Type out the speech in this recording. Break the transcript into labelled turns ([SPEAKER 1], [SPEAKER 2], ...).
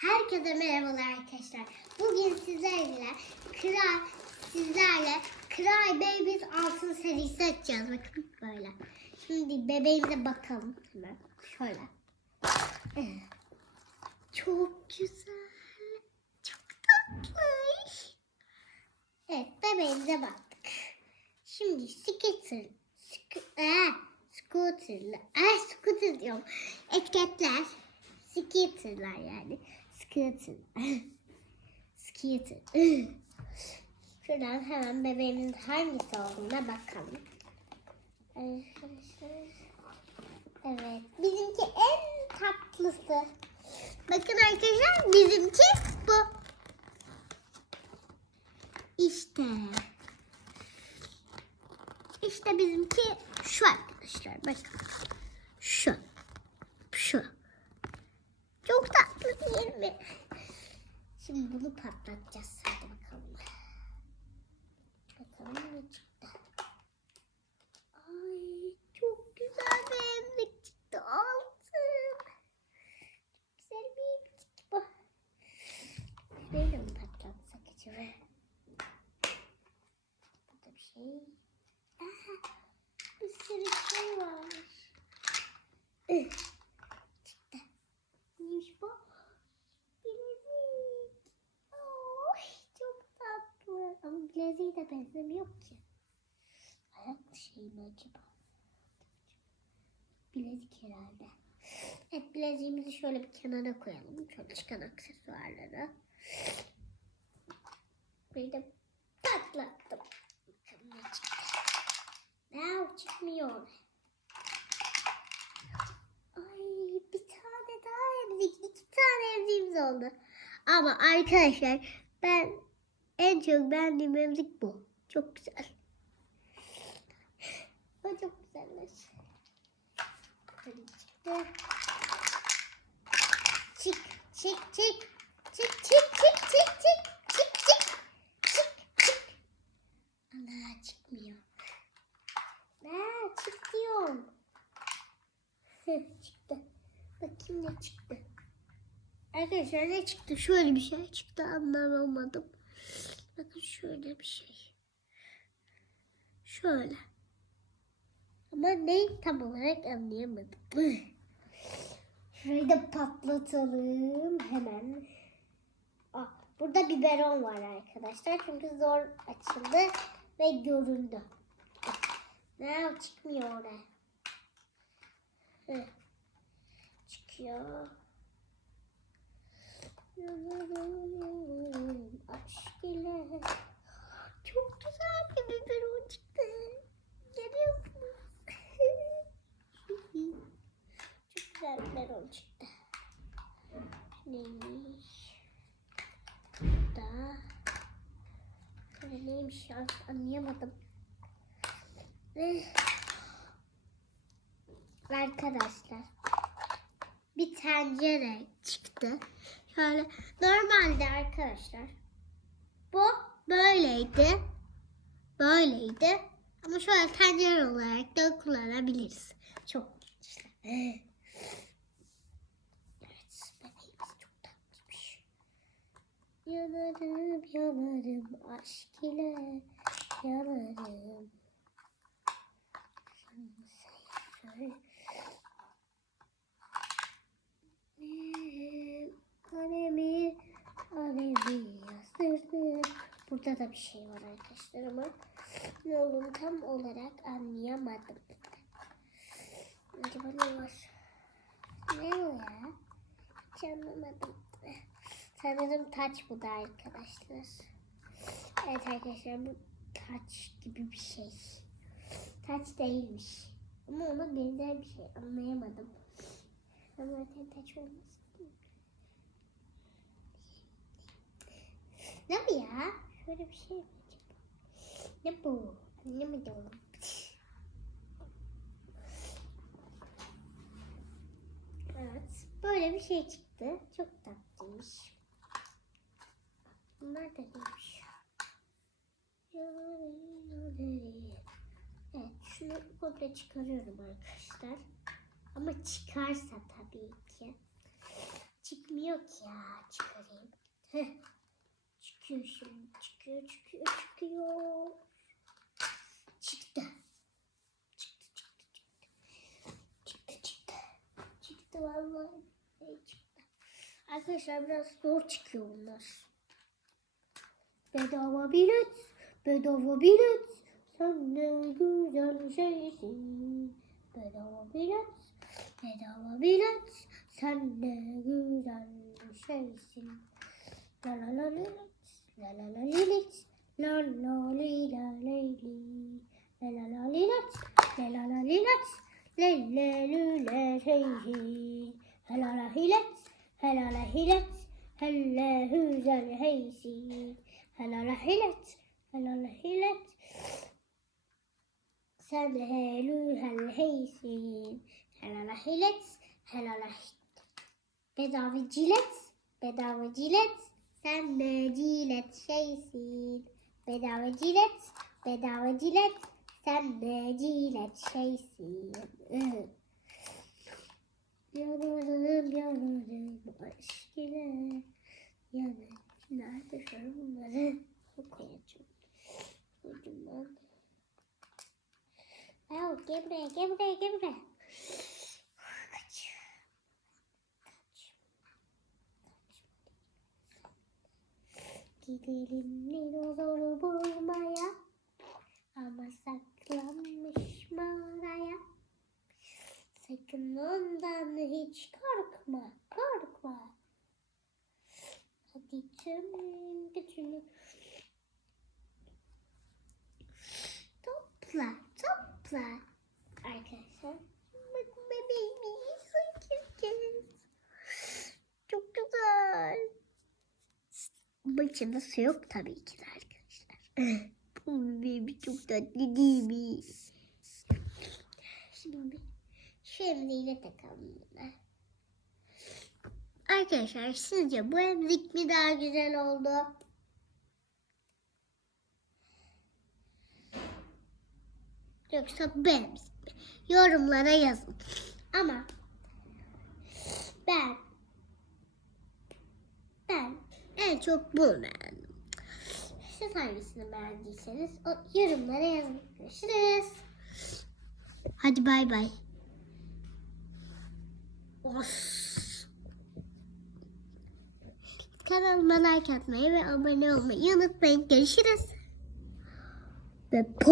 [SPEAKER 1] Herkese merhabalar arkadaşlar. Bugün sizlerle Kral sizlerle Cry Babies altın serisi açacağız. Bakın böyle. Şimdi bebeğimize bakalım hemen. Şöyle. Çok güzel. Çok tatlı. Evet bebeğimize baktık. Şimdi skater, sk ee, scooter'la, ee, scooter diyorum. Etiketler, skater'lar yani. Scooter. Skater. Şuradan hemen bebeğimizin hangisi olduğuna bakalım. Arkadaşlar. Evet. Bizimki en tatlısı. Bakın arkadaşlar bizimki bu. İşte. İşte bizimki şu arkadaşlar. Bakın. Şu. Şu. Çok tatlı değil mi? Şimdi bunu patlatacağız. Hadi bakalım. Bakalım ne çıktı. Ay çok güzel bir emzik çıktı. Altın. Çok güzel bir emzik bu. Böyle mi patlatsak acaba? Burada bir şey. Aha, bir sürü şey var. Ih, Çıktı. Neymiş bu? Bilezik. Oy, çok tatlı. Ama de benzemiyor ki. Ayak şey mi acaba? Bilezik herhalde. Evet bileziğimizi şöyle bir kenara koyalım. Şöyle çıkan aksesuarları. Bir de patlattım. Bakalım ne çıktı. Ne çıkmıyor. Ay bir tane daha emzik. iki tane emziğimiz oldu. Ama arkadaşlar ben en çok beğendiğim emzik bu. Çok güzel. O çok güzelmiş. Çık, çık, çık. Çık, çık, çık, çık, çık. Çık, çık. Çık, çık. Allah çıkmıyor. Aa, çık diyorum. Çıktı. Bakayım ne çıktı. Arkadaşlar ne çıktı? Şöyle bir şey çıktı anlamadım. Bakın şöyle bir şey. Şöyle. Ama ne tam olarak anlayamadım. Şurayı da patlatalım hemen. Ah, burada biberon var arkadaşlar. Çünkü zor açıldı ve göründü. Ne çıkmıyor oraya. Çıkıyor. İle. Çok güzel bir biberon çıktı. Görüyor? Çok güzel bir biberon çıktı. Neymiş? Da. Şöyle neymiş ya anlayamadım. Eh. Arkadaşlar bir tencere çıktı. Şöyle normalde arkadaşlar bu böyleydi. Böyleydi. Ama şöyle tencere olarak da kullanabiliriz. Çok işte. Evet, bebeğimiz çok tatlıymış. Yanarım, yanarım aşk ile yanarım. Burada da bir şey var arkadaşlar ama ne olduğunu tam olarak anlayamadım. Acaba ne var? Ne o ya? Hiç anlamadım. Sanırım taç bu da arkadaşlar. Evet arkadaşlar bu taç gibi bir şey. Taç değilmiş. Ama ona benzer bir şey anlayamadım. Ama zaten taç olmasın. Ne bu ya? Şöyle bir şey mi? Ne bu? Anlamadım. Evet. Böyle bir şey çıktı. Çok tatlıymış. Bunlar da neymiş? Evet. Şunu komple çıkarıyorum arkadaşlar. Ama çıkarsa tabii ki. Çıkmıyor ki ya. Çıkarayım. Heh. Çıkıyor şimdi. Çıkıyor, çıkıyor, çıkıyor. Çıktı. Çıktı, çıktı, çıktı. Çıktı, çıktı. Çıktı vallahi. Çıktı. Arkadaşlar biraz zor çıkıyor bunlar. Bedava bilet, bedava bilet. Sen ne güzel şeysin. Bedava bilet, bedava bilet. Sen ne güzel şeysin. La la la la la la lilet. La la li la leyli. La la la lilet, la la la lilet. Le le lü le hey hi. La la la hilet, la la la hilet. Helle güzel heysi. Helala hilet, helala hilet. Sen helü hel heysin. Helala hilet, helala hit. Bedava cilet, bedava cilet. Sen de cilet şeysin. Bedava cilet, bedava cilet. Sen de cilet şeysin. Yanarım yanarım aşk ile. Yanarım. Nerede şu bunları? Koyacağım. Ucundan. Gel buraya gel buraya gel buraya. Gidelim dinozoru bulmaya. Ama saklanmış mağaraya. Sakın ondan hiç korkma, korkma. Hadi tüm gücünü topla, topla. Arkadaşlar, bakın bebeğimi sakırken. Çok güzel. Ama içinde su yok tabii ki de arkadaşlar. Bu bebeğim çok tatlı değil mi? Şimdi, şimdi yine takalım bunu. Arkadaşlar sizce bu emzik mi daha güzel oldu? Yoksa bu emzik mi? Yorumlara yazın. Ama ben ben en çok bunu beğendim. Siz hangisini beğendiyseniz o yorumlara yazın. Görüşürüz. Hadi bay bay. Of. Kanalıma like atmayı ve abone olmayı unutmayın. Görüşürüz. Ve po